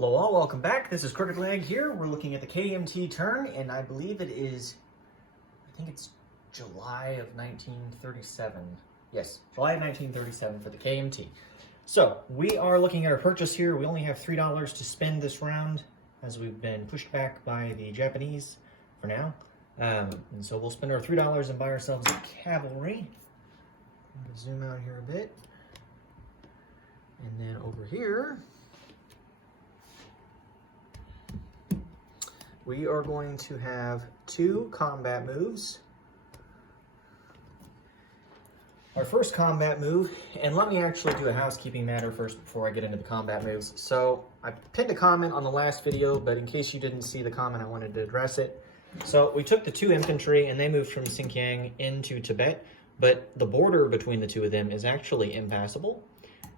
Hello all, welcome back. This is Crooked Leg here. We're looking at the KMT turn, and I believe it is, I think it's July of 1937. Yes, July of 1937 for the KMT. So, we are looking at our purchase here. We only have $3 to spend this round, as we've been pushed back by the Japanese for now. And so we'll spend our $3 and buy ourselves a cavalry. I'm going to zoom out here a bit. And then over here, we are going to have 2 combat moves. Our first combat move, and let me actually do a housekeeping matter first before I get into the combat moves. So I pinned a comment on the last video, but in case you didn't see the comment, I wanted to address it. So we took the 2 infantry and they moved from Xinjiang into Tibet, but the border between the 2 of them is actually impassable.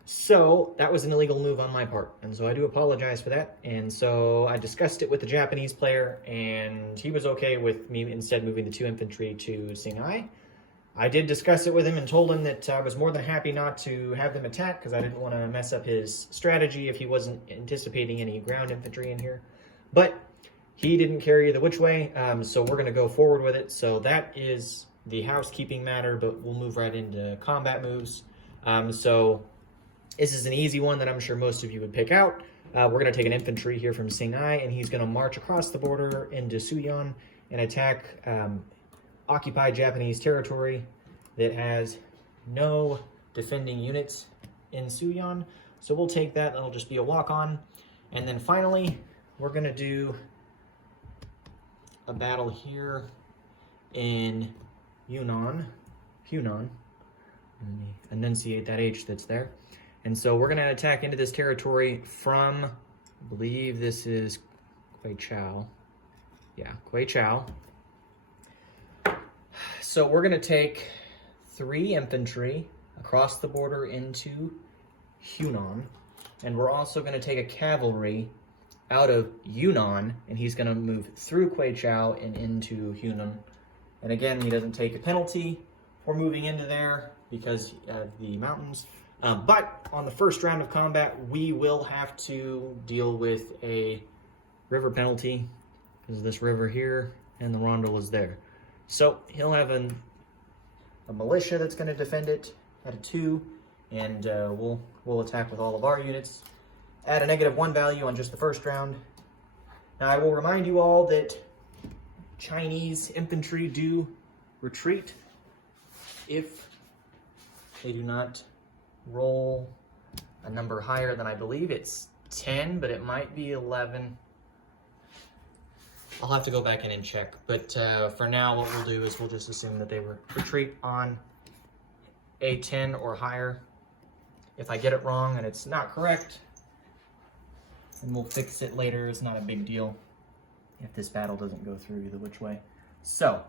So that was an illegal move on my part, and so I do apologize for that. And so I discussed it with the Japanese player, and he was okay with me instead moving the 2 infantry to Xinghai. I did discuss it with him and told him that I was more than happy not to have them attack because I didn't want to mess up his strategy if he wasn't anticipating any ground infantry in here. But he didn't carry the which way, so we're going to go forward with it. So that is the housekeeping matter, but we'll move right into combat moves. So this is an easy one that I'm sure most of you would pick out. We're going to take an infantry here from Xinghai, and he's going to march across the border into Suyan and attack occupied Japanese territory that has no defending units in Suyan. So we'll take that. That'll just be a walk-on. And then finally, we're going to do a battle here in Yunnan. Let me enunciate that H that's there. And so we're going to attack into this territory from, I believe this is Kweichow. Yeah, Kweichow. So we're going to take 3 infantry across the border into Hunan. And we're also going to take a cavalry out of Yunnan, and he's going to move through Kweichow and into Hunan. And again, he doesn't take a penalty for moving into there because of the mountains. But on the first round of combat, we will have to deal with a river penalty because of this river here, and the rondel is there. So he'll have a militia that's going to defend it at a 2, and we'll attack with all of our units. Add a -1 value on just the first round. Now I will remind you all that Chinese infantry do retreat if they do not roll a number higher than, I believe it's 10, but it might be 11. I'll have to go back in and check, but for now what we'll do is we'll just assume that they retreat on a 10 or higher. If I get it wrong and it's not correct, then we'll fix it later. It's not a big deal if this battle doesn't go through either which way. So,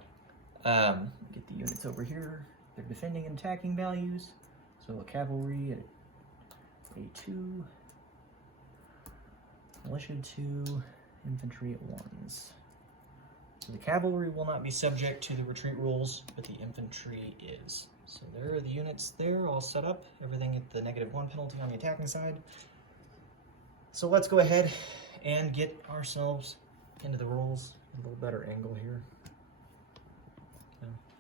get the units over here. They're defending and attacking values. So a cavalry at A2, militia 2, infantry at 1s. So the cavalry will not be subject to the retreat rules, but the infantry is. So there are the units there, all set up, everything at the -1 penalty on the attacking side. So let's go ahead and get ourselves into the rules. A little better angle here.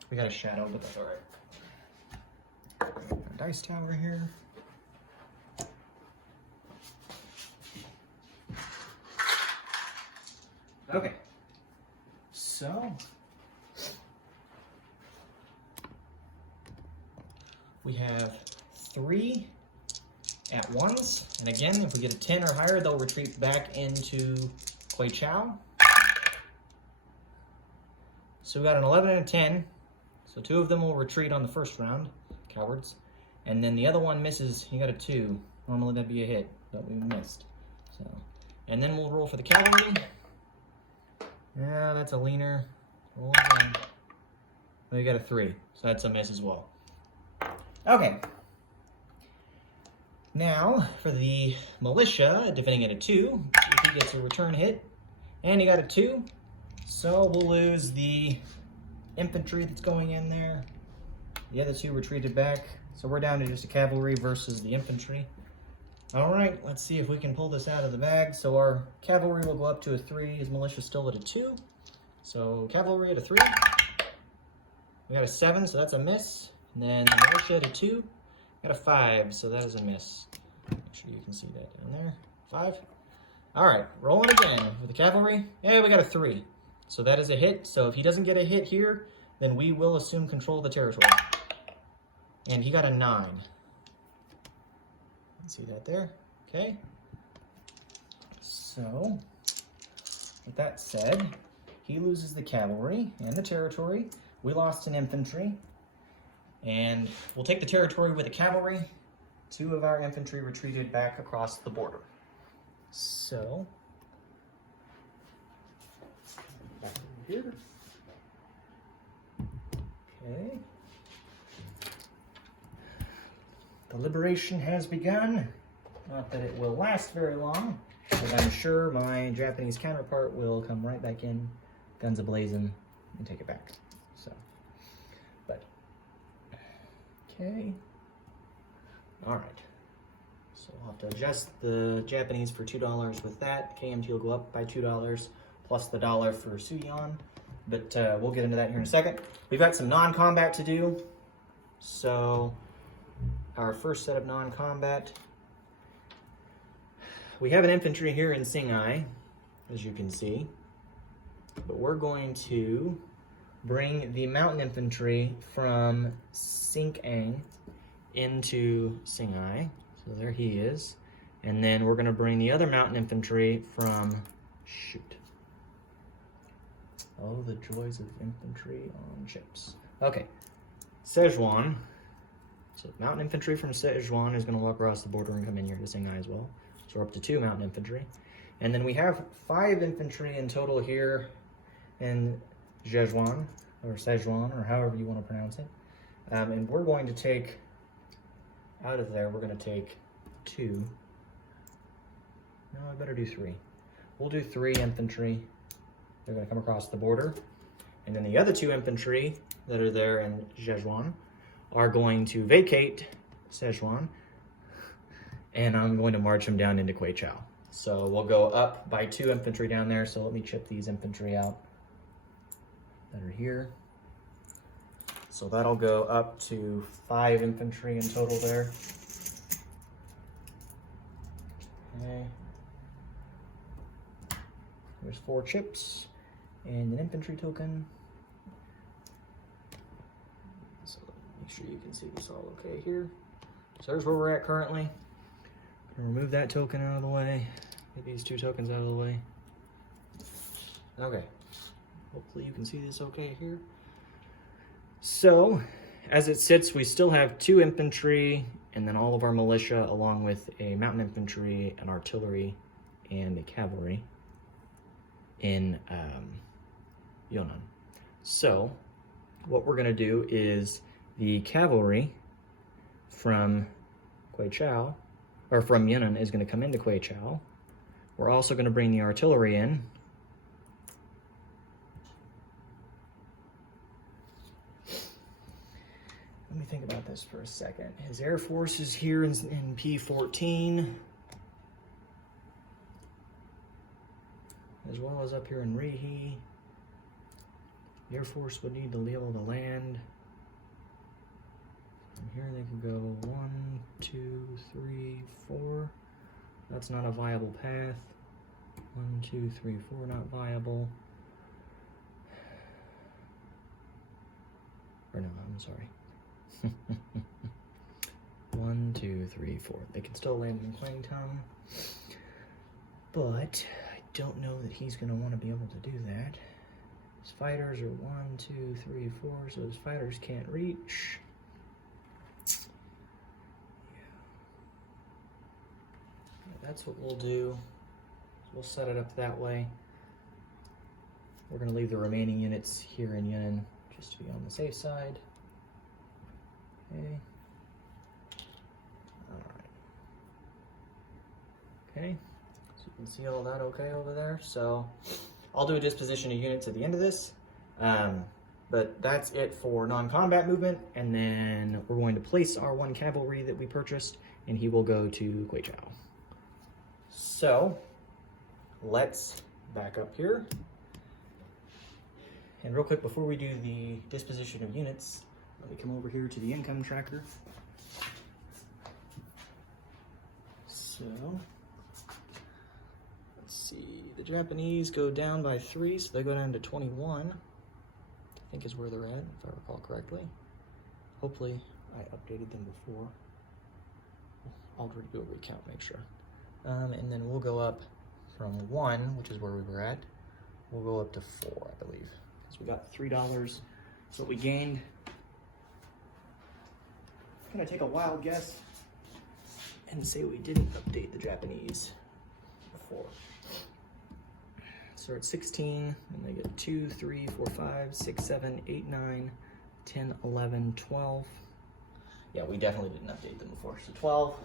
We got a shadow, but that's all right. Dice tower here. Okay, so we have 3 at 1s, and again, if we get a 10 or higher, they'll retreat back into Kweichow. So we got an 11 and a 10, so 2 of them will retreat on the first round. Cowards. And then the other one misses. You got a 2. Normally that'd be a hit, but we missed. So, and then we'll roll for the cavalry. Yeah, that's a leaner. Roll again. Well, you got a 3, so that's a miss as well. Okay. Now for the militia, defending at a 2. If he gets a return hit, and he got a 2, so we'll lose the infantry that's going in there. The other 2 retreated back, so we're down to just a cavalry versus the infantry. All right, let's see if we can pull this out of the bag. So our cavalry will go up to a 3. His militia still at a 2. So cavalry at a 3. We got a 7, so that's a miss. And then the militia at a 2. Got a 5, so that is a miss. Make sure you can see that down there. 5. All right, rolling again with the cavalry. Hey, we got a 3. So that is a hit. So if he doesn't get a hit here, then we will assume control of the territory. And he got a 9. See that there? Okay. So, with that said, he loses the cavalry and the territory. We lost an infantry. And we'll take the territory with the cavalry. 2 of our infantry retreated back across the border. So, back over here. Okay. The liberation has begun. Not that it will last very long, but I'm sure my Japanese counterpart will come right back in, guns a-blazing, and take it back. So, but, okay. All right. So we'll have to adjust the Japanese for $2 with that. KMT will go up by $2, plus the $1 for Suyon. But we'll get into that here in a second. We've got some non-combat to do. So, our first set of non-combat. We have an infantry here in Singhai, as you can see. But we're going to bring the mountain infantry from Sinkang into Singhai. So there he is. And then we're going to bring the other mountain infantry from, shoot. Oh, the joys of infantry on ships. Okay, Szechuan. So mountain infantry from Szechuan is going to walk across the border and come in here to Singhai as well. So we're up to 2 mountain infantry. And then we have 5 infantry in total here in Szechuan, or however you want to pronounce it. And we're going to take, out of there, we're going to take 2. No, I better do 3. We'll do 3 infantry. They're going to come across the border. And then the other 2 infantry that are there in Szechuan are going to vacate Szechuan, and I'm going to march them down into Kweichow. So we'll go up by 2 infantry down there. So let me chip these infantry out that are here. So that'll go up to 5 infantry in total there. Okay. There's 4 chips and an infantry token. So make sure you can see this all okay here. So there's where we're at currently. Gonna remove that token out of the way. Get these 2 tokens out of the way. Okay. Hopefully you can see this okay here. So, as it sits, we still have 2 infantry and then all of our militia along with a mountain infantry, an artillery, and a cavalry in Yunnan. So, what we're going to do is the cavalry from Kweichow, or from Yunnan, is going to come into Kweichow. We're also going to bring the artillery in. Let me think about this for a second. His Air Force is here in P14, as well as up here in Rehi. The Air Force would need to be able to land. From here they could go 1, 2, 3, 4. That's not a viable path. 1, 2, 3, 4, not viable. Or no, I'm sorry. 1, 2, 3, 4. They can still land in Kwangtung, but I don't know that he's going to want to be able to do that. His fighters are 1, 2, 3, 4, so his fighters can't reach. That's what we'll do. We'll set it up that way. We're going to leave the remaining units here in Yunnan just to be on the safe side. Okay. All right. Okay. So you can see all that okay over there. So I'll do a disposition of units at the end of this. But that's it for non-combat movement. And then we're going to place our 1 cavalry that we purchased, and he will go to Kweichow. So let's back up here. And real quick, before we do the disposition of units, let me come over here to the income tracker. So let's see, the Japanese go down by 3, so they go down to 21, I think is where they're at, if I recall correctly. Hopefully I updated them before. I'll do a recount, make sure. And then we'll go up from 1, which is where we were at, we'll go up to 4, I believe. So we got $3, that's what we gained. I'm gonna take a wild guess and say we didn't update the Japanese before. So we're at 16, and they get 2, 3, 4, 5, 6, 7, 8, 9, 10, 11, 12. Yeah, we definitely didn't update them before. So 12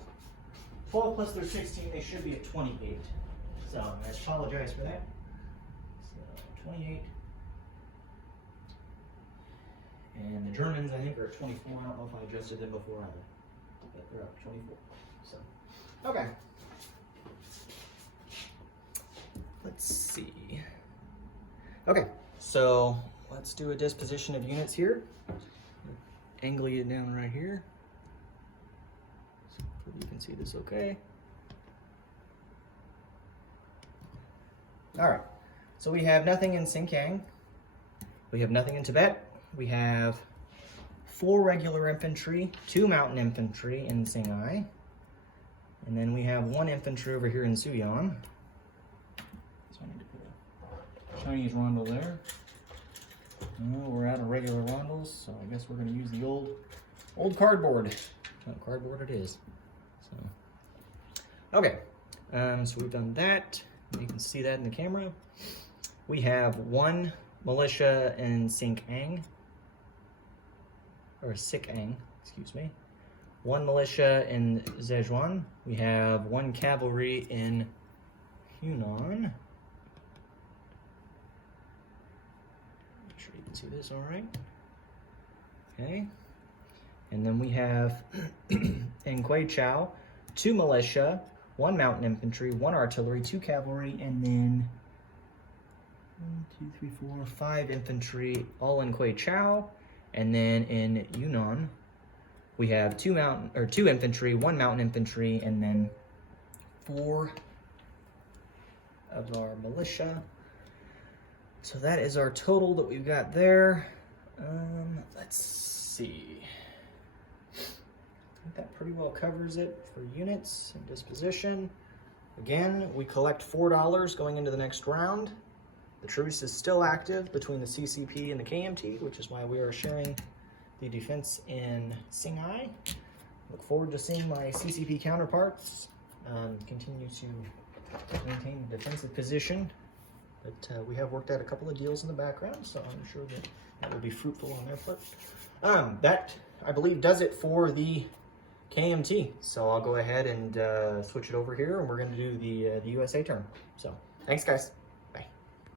plus their 16, they should be at 28. So I apologize for that. So 28. And the Germans, I think, are at 24. I don't know if I adjusted them before either, but they're up 24. So, okay. Let's see. Okay, so let's do a disposition of units here. Angle it down right here, so you can see this okay. All right, so we have nothing in Xinjiang. We have nothing in Tibet. We have 4 regular infantry, 2 mountain infantry in Singhai, and then we have 1 infantry over here in Suyan. So I need to put a Chinese rondel there. Well, we're out of regular rondels, so I guess we're going to use the old cardboard. Oh, cardboard it is. So, okay, so we've done that. You can see that in the camera. We have 1 militia in Xinjiang. Or Sikang, excuse me. 1 militia in Zhejiang. We have 1 cavalry in Hunan. Make sure you can see this all right. Okay. And then we have in Guichao 2 militia, 1 mountain infantry, 1 artillery, 2 cavalry, and then 1, 2, 3, 4, 5 infantry, all in Guichao. And then in Yunnan, we have 2 infantry, 1 mountain infantry, and then 4 of our militia. So that is our total that we've got there. Let's see. I think that pretty well covers it for units and disposition. Again, we collect $4 going into the next round. The truce is still active between the CCP and the KMT, which is why we are sharing the defense in Singhai. Look forward to seeing my CCP counterparts continue to maintain a defensive position. But we have worked out a couple of deals in the background, so I'm sure that will be fruitful on their part. That, I believe, does it for the KMT. So I'll go ahead and switch it over here, and we're going to do the USA turn. So thanks, guys.